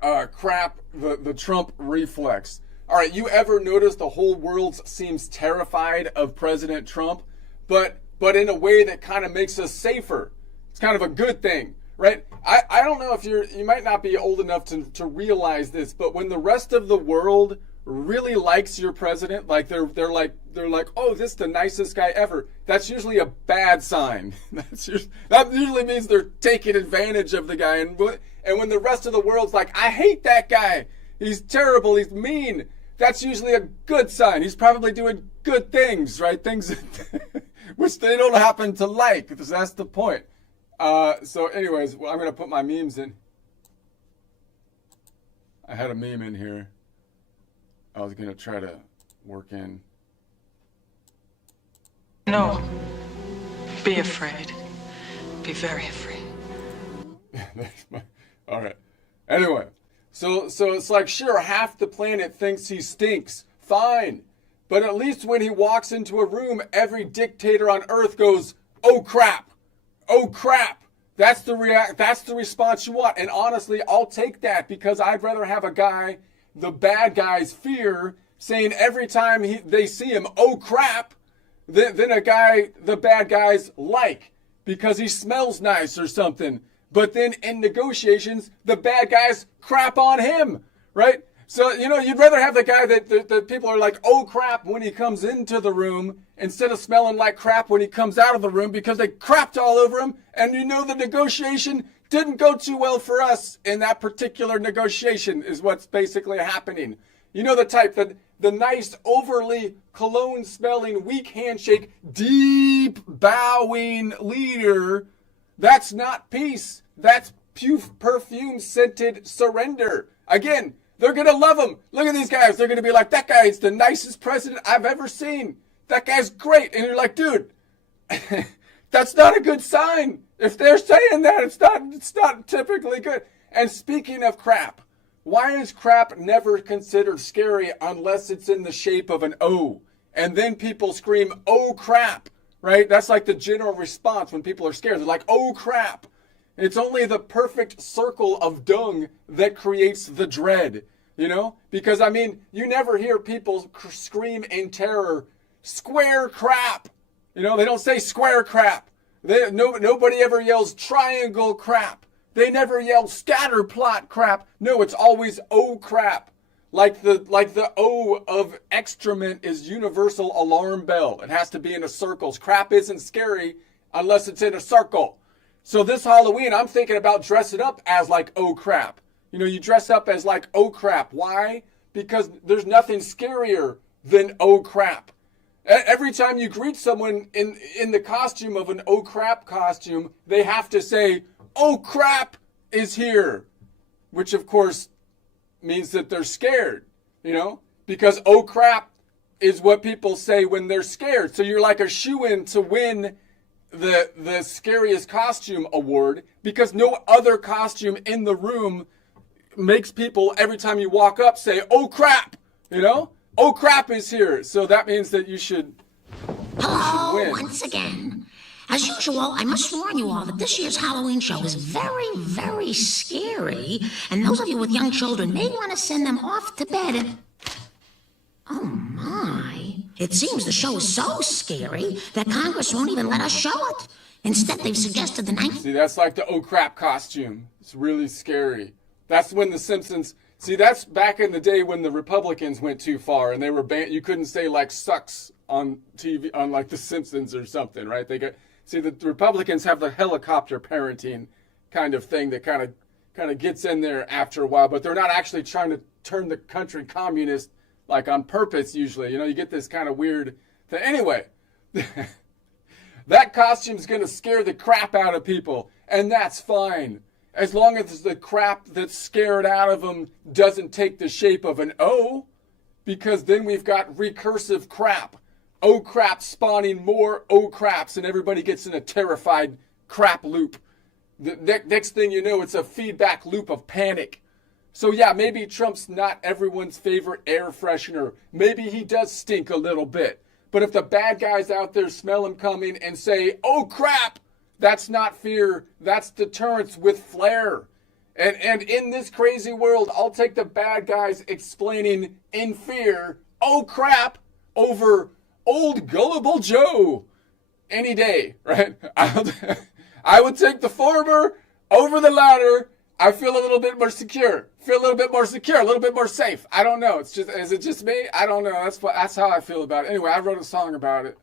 crap, the Trump reflex. All right, you ever notice the whole world seems terrified of President Trump, but in a way that kind of makes us safer. It's kind of a good thing, right? I don't know if you might not be old enough to realize this, but when the rest of the world really likes your president, like they're like, oh, this is the nicest guy ever, that's usually a bad sign. That usually means they're taking advantage of the guy. And when the rest of the world's like, I hate that guy, he's terrible, he's mean, that's usually a good sign. He's probably doing good things, right? Things which they don't happen to like, because that's the point. So anyways, well, I'm going to put my memes in. I had a meme in here. I was going to try to work in. No. Be afraid. Be very afraid. All right. Anyway, so it's like, sure, half the planet thinks he stinks. Fine. But at least when he walks into a room, every dictator on earth goes, oh crap. Oh crap. That's the response you want. And honestly, I'll take that, because I'd rather have a guy the bad guys fear saying every time they see him, oh crap, than a guy the bad guys like because he smells nice or something. But then in negotiations, the bad guys crap on him, right? So, you'd rather have the guy that people are like, oh crap, when he comes into the room, instead of smelling like crap when he comes out of the room, because they crapped all over him. And the negotiation didn't go too well for us in that particular negotiation, is what's basically happening. You know the type, the nice, overly cologne-smelling, weak handshake, deep bowing leader. That's not peace. That's perfume-scented surrender. Again, they're going to love him. Look at these guys. They're going to be like, that guy is the nicest president I've ever seen. That guy's great. And you're like, dude, that's not a good sign. If they're saying that, it's not typically good. And speaking of crap, why is crap never considered scary unless it's in the shape of an O? And then people scream, oh crap, right? That's like the general response when people are scared. They're like, oh crap. It's only the perfect circle of dung that creates the dread, Because, you never hear people scream in terror, square crap. They don't say square crap. Nobody ever yells triangle crap. They never yell scatter plot crap. No, it's always oh crap. Like the O of excrement is universal alarm bell. It has to be in a circle. Crap isn't scary unless it's in a circle. So this Halloween, I'm thinking about dressing up as like oh crap. You dress up as like oh crap. Why? Because there's nothing scarier than oh crap. Every time you greet someone in the costume of an oh crap costume, they have to say, oh crap is here. Which of course means that they're scared, because oh crap is what people say when they're scared. So you're like a shoo-in to win the scariest costume award, because no other costume in the room makes people, every time you walk up, say, oh crap, oh crap is here. So that means that you should win. Once again. As usual, I must warn you all that this year's Halloween show is very, very scary, and those of you with young children may want to send them off to bed and... Oh my. It seems the show is so scary that Congress won't even let us show it. Instead, they've suggested the 19th... See, that's like the oh crap costume. It's really scary. That's when the Simpsons... See, that's back in the day when the Republicans went too far and they were banned. You couldn't say like sucks on TV, on like the Simpsons or something, right? See, the Republicans have the helicopter parenting kind of thing that kind of gets in there after a while, but they're not actually trying to turn the country communist like on purpose usually. You get this kind of weird thing. Anyway, that costume's going to scare the crap out of people, and that's fine. As long as the crap that's scared out of them doesn't take the shape of an O, because then we've got recursive crap. Oh crap spawning more oh craps, and everybody gets in a terrified crap loop. The next thing you know, it's a feedback loop of panic. So yeah, maybe Trump's not everyone's favorite air freshener. Maybe he does stink a little bit. But if the bad guys out there smell him coming and say, oh crap, that's not fear, that's deterrence with flair. And in this crazy world, I'll take the bad guys explaining in fear, oh crap, over old gullible Joe any day, right? I would take the former over the latter. I feel a little bit more secure. A little bit more safe. I don't know. Is it just me? I don't know. That's how I feel about it. Anyway, I wrote a song about it.